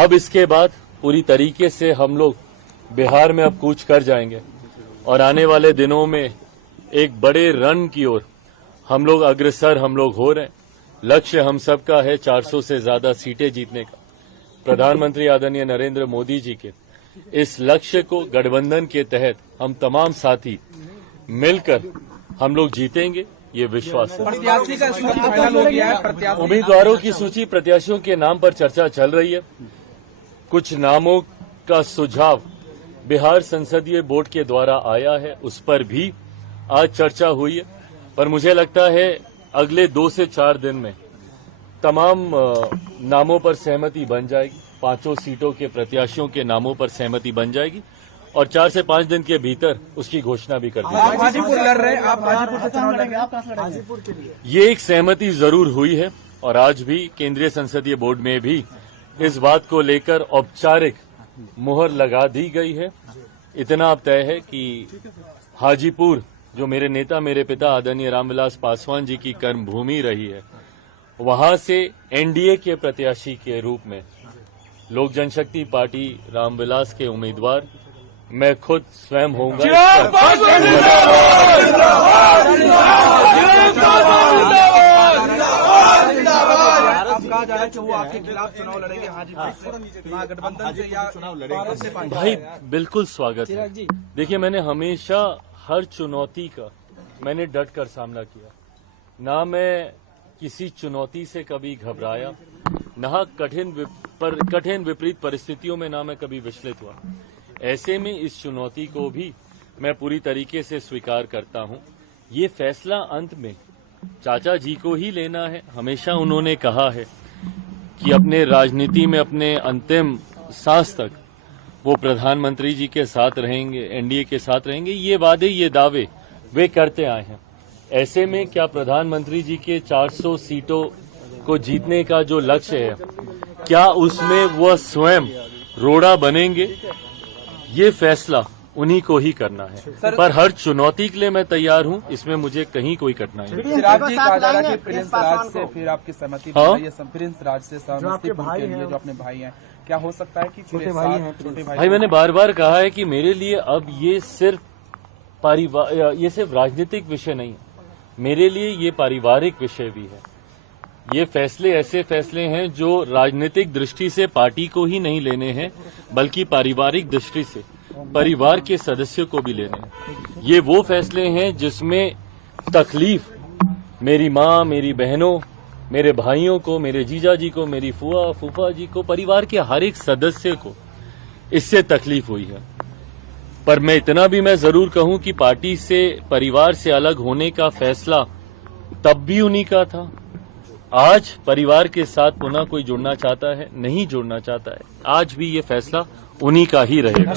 अब इसके बाद पूरी तरीके से हम लोग बिहार में अब कूच कर जाएंगे और आने वाले दिनों में एक बड़े रन की ओर हम लोग अग्रसर हो रहे हैं। लक्ष्य हम सबका है 400 से ज्यादा सीटें जीतने का। प्रधानमंत्री आदरणीय नरेंद्र मोदी जी के इस लक्ष्य को गठबंधन के तहत हम तमाम साथी मिलकर हम लोग जीतेंगे, ये विश्वास है। उम्मीदवारों की सूची, प्रत्याशियों के नाम पर चर्चा चल रही है। कुछ नामों का सुझाव बिहार संसदीय बोर्ड के द्वारा आया है, उस पर भी आज चर्चा हुई है। पर मुझे लगता है अगले 2 से 4 दिन में तमाम नामों पर सहमति बन जाएगी। 5 सीटों के प्रत्याशियों के नामों पर सहमति बन जाएगी और 4 से 5 दिन के भीतर उसकी घोषणा भी कर दी जाएगी। आप हाजीपुर लड़ रहे हैं, आप हाजीपुर से चुनाव लड़ेंगे, आप कहां हाजीपुर के लिए? ये एक सहमति जरूर हुई है और आज भी केंद्रीय संसदीय बोर्ड में भी इस बात को लेकर औपचारिक मुहर लगा दी गई है। इतना अब तय है कि हाजीपुर, जो मेरे नेता, मेरे पिता आदरणीय रामविलास पासवान जी की कर्मभूमि रही है, वहां से एनडीए के प्रत्याशी के रूप में लोक जनशक्ति पार्टी रामविलास के उम्मीदवार मैं खुद स्वयं होऊंगा। कहा जा रहा है कि वो आपके खिलाफ चुनाव लड़ेंगे हाजीपुर से, महागठबंधन से या चुनाव लड़ेंगे? भाई बिल्कुल स्वागत है। देखिए, मैंने हमेशा हर चुनौती का मैंने डट कर सामना किया। ना मैं किसी चुनौती से कभी घबराया, ना कठिन विपरीत परिस्थितियों में ना मैं कभी विचलित हुआ। ऐसे में इस चुनौती को भी मैं पूरी तरीके से स्वीकार करता हूं। ये फैसला अंत में चाचा जी को ही लेना है। हमेशा उन्होंने कहा है कि अपने राजनीति में अपने अंतिम सांस तक वो प्रधानमंत्री जी के साथ रहेंगे, एनडीए के साथ रहेंगे। ये वादे, ये दावे वे करते आए हैं। ऐसे में क्या प्रधानमंत्री जी के 400 सीटों को जीतने का जो लक्ष्य है, क्या उसमें वह स्वयं रोड़ा बनेंगे? ये फैसला उन्हीं को ही करना है। पर हर चुनौती के लिए मैं तैयार हूं, इसमें मुझे कहीं कोई कठिनाई नहीं। चिराग जी, कहा जा रहा है कि प्रिंस राज से फिर आपकी सहमति बन रही है। प्रिंस राज से समस्तीपुर के लिए जो अपने भाई हैं, क्या हो सकता है कि छोटे भाई? मैंने बार बार कहा है कि मेरे लिए अब ये सिर्फ राजनीतिक विषय नहीं है, मेरे लिए ये पारिवारिक विषय भी है। ये फैसले ऐसे फैसले हैं जो राजनीतिक दृष्टि से पार्टी को ही नहीं लेने हैं, बल्कि पारिवारिक दृष्टि से परिवार के सदस्यों को भी लेने हैं। ये वो फैसले हैं जिसमें तकलीफ मेरी माँ, मेरी बहनों, मेरे भाइयों को, मेरे जीजा जी को, मेरी फुआ फूफा जी को, परिवार के हर एक सदस्य को इससे तकलीफ हुई है। पर मैं इतना भी मैं जरूर कहूं कि पार्टी से, परिवार से अलग होने का फैसला तब भी उन्हीं का था। आज परिवार के साथ पुनः कोई जुड़ना चाहता है, नहीं जुड़ना चाहता है, आज भी ये फैसला उन्हीं का ही रहेगा।